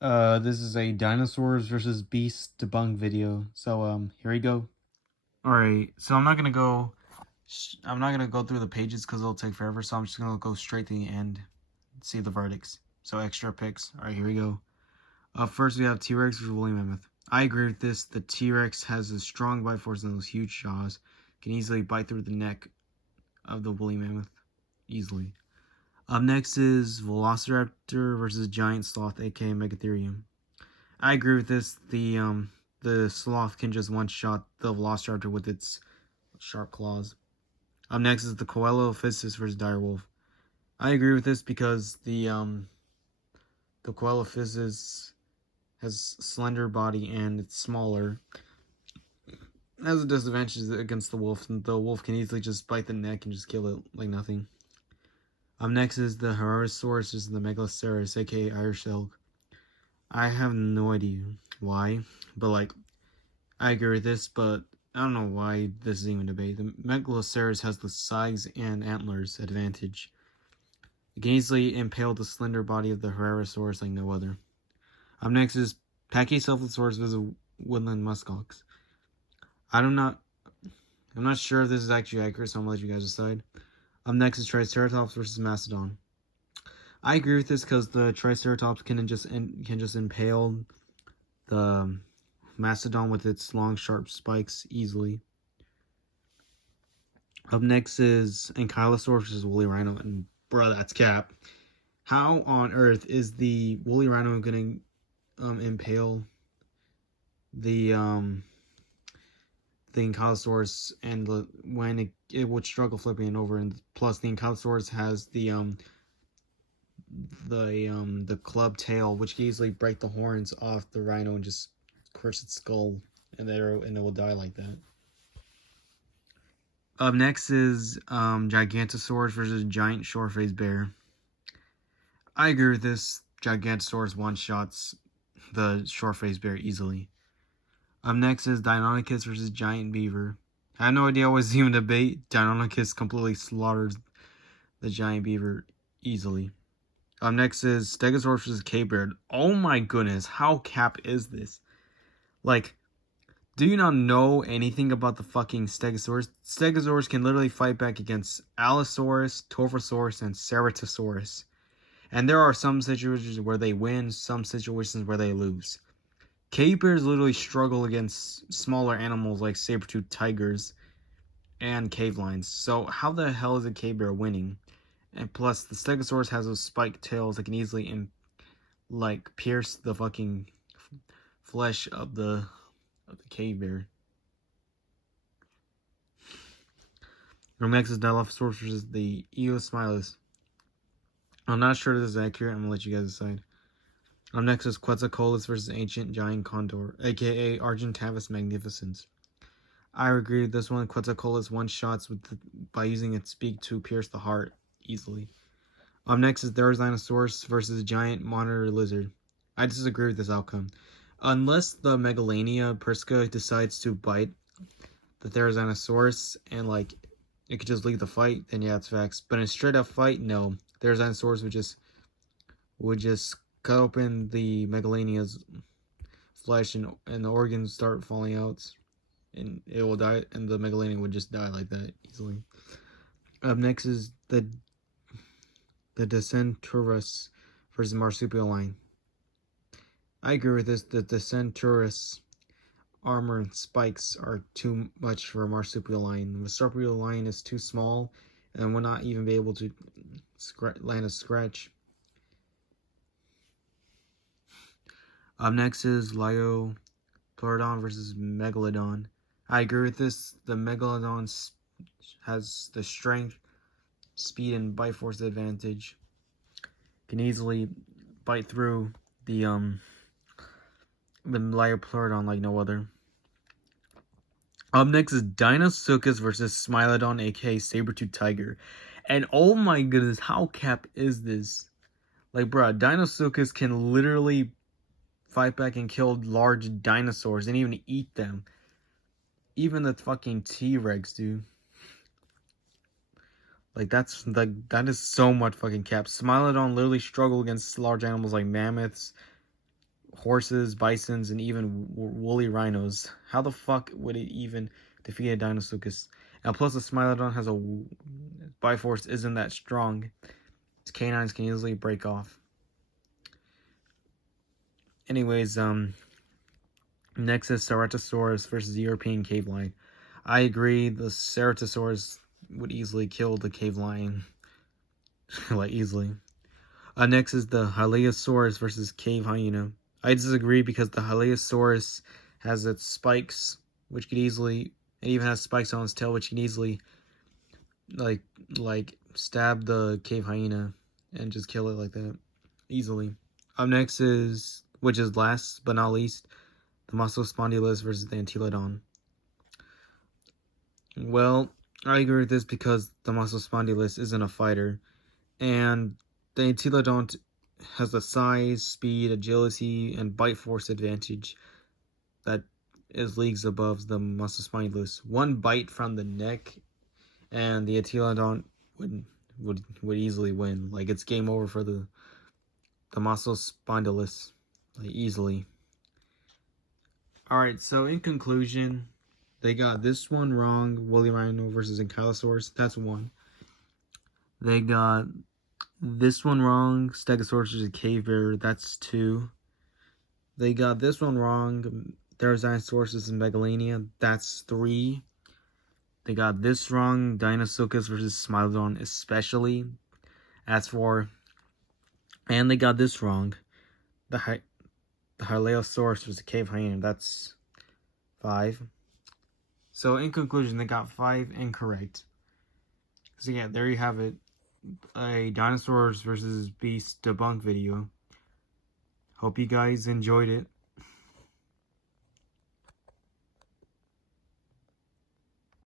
This is a Dinosaurs versus Beasts debunked video. So, here we go. Alright, so I'm not gonna go through the pages because it'll take forever, so I'm just gonna go straight to the end and see the verdicts. So, extra picks. Alright, here we go. First we have T-Rex versus woolly mammoth. I agree with this. The T-Rex has a strong bite force and those huge jaws. Can easily bite through the neck of the woolly mammoth. Easily. Up next is Velociraptor versus Giant Sloth, aka Megatherium. I agree with this. The sloth can just one-shot the Velociraptor with its sharp claws. Up next is the Coelophysis versus Direwolf. I agree with this because the Coelophysis has slender body and it's smaller. It has a disadvantage against the wolf, and the wolf can easily just bite the neck and just kill it like nothing. Up next is the Herrerasaurus versus the Megaloceros, aka Irish elk. I have no idea why, but like, I agree with this, but I don't know why this is even a debate. The Megaloceros has the size and antlers advantage. It can easily impale the slender body of the Herrerasaurus like no other. Up next is Pachycephalosaurus versus woodland muskox. I'm not sure if this is actually accurate, so I'm gonna let you guys decide. Up next is Triceratops versus Mastodon. I agree with this because the Triceratops can just impale the Mastodon with its long, sharp spikes easily. Up next is Ankylosaurus versus woolly rhino, and bro, that's cap. How on earth is the woolly rhino gonna impale the Ankylosaurus, and when it would struggle flipping it over, and plus the Ankylosaurus has the club tail, which can easily break the horns off the rhino and just crush its skull, and it will die like that. Up next is Gigantosaurus versus giant short-faced bear. I agree with this. Gigantosaurus one-shots the short-faced bear easily. Up next is Deinonychus versus giant beaver. I have no idea what was even a debate. Deinonychus completely slaughters the giant beaver easily. Up next is Stegosaurus versus K-Bear. Oh my goodness, how cap is this? Like, do you not know anything about the fucking Stegosaurus? Stegosaurus can literally fight back against Allosaurus, Tophosaurus, and Ceratosaurus. And there are some situations where they win, some situations where they lose. Cave bears literally struggle against smaller animals like saber-toothed tigers and cave lions. So how the hell is a cave bear winning? And plus, the Stegosaurus has those spiked tails that can easily pierce the fucking flesh of the cave bear. Next is Dilophosaurus versus the Eosmilus. I'm not sure this is accurate. I'm gonna let you guys decide. Next is Quetzalcoatlus versus Ancient Giant Condor, aka Argentavis magnificens. I agree with this one. Quetzalcoatlus one-shots by using its beak to pierce the heart easily. Next is Therizinosaurus versus Giant Monitor Lizard. I disagree with this outcome. Unless the Megalania Prisca decides to bite the Therizinosaurus and it could just leave the fight, then yeah, it's facts. But in a straight up fight, no. Therizinosaurus would just cut open the Megalania's flesh and the organs start falling out, and it will die, and the Megalania would just die like that easily. Up next is the Decenturus versus Marsupial Lion. I agree with this. The Decenturus armor and spikes are too much for a Marsupial Lion. The Marsupial Lion is too small and will not even be able to land a scratch. Up next is Liopleurodon versus Megalodon. I agree with this. The Megalodon has the strength, speed, and bite force advantage. Can easily bite through the Liopleurodon like no other. Up next is Dinosuchus versus Smilodon, aka Saber-Tooth Tiger. And oh my goodness, how cap is this? Like, bro, Dinosuchus can literally fight back and kill large dinosaurs and even eat them. Even the fucking T-Rex, dude. Like, that is so much fucking cap. Smilodon literally struggle against large animals like mammoths horses, bisons, and even woolly rhinos. How the fuck would it even defeat a Dinosaurus? And plus, the Smilodon has a Biforce isn't that strong. Its canines can easily break off. Anyways, next is Ceratosaurus versus the European cave lion. I agree, the Ceratosaurus would easily kill the cave lion. Like, easily. Next is the Hylaeosaurus versus cave hyena. I disagree because the Hylaeosaurus has its spikes, which could easily, it even has spikes on its tail, which can easily, like stab the cave hyena and just kill it like that, easily. Up next is, which is last but not least, the Mosaspondylus versus the Antilodon. Well, I agree with this because the Mosaspondylus isn't a fighter, and the Antilodon has the size, speed, agility, and bite force advantage that is leagues above the Mosaspondylus. One bite from the neck, and the Antilodon would easily win. Like, it's game over for the Mosaspondylus, like, easily. Alright, so in conclusion, they got this one wrong, woolly rhino versus Ankylosaurus. That's one. They got this one wrong, Stegosaurus versus cave bear. That's two. They got this one wrong, Therizinosaurus versus Megalania. That's three. They got this wrong, Deinosuchus versus Smilodon, especially. That's four. And they got this wrong, the Hylaeosaurus versus cave hyena. That's five. So in conclusion, they got 5 incorrect. So yeah, there you have it. A Dinosaurs versus Beast debunked video. Hope you guys enjoyed it.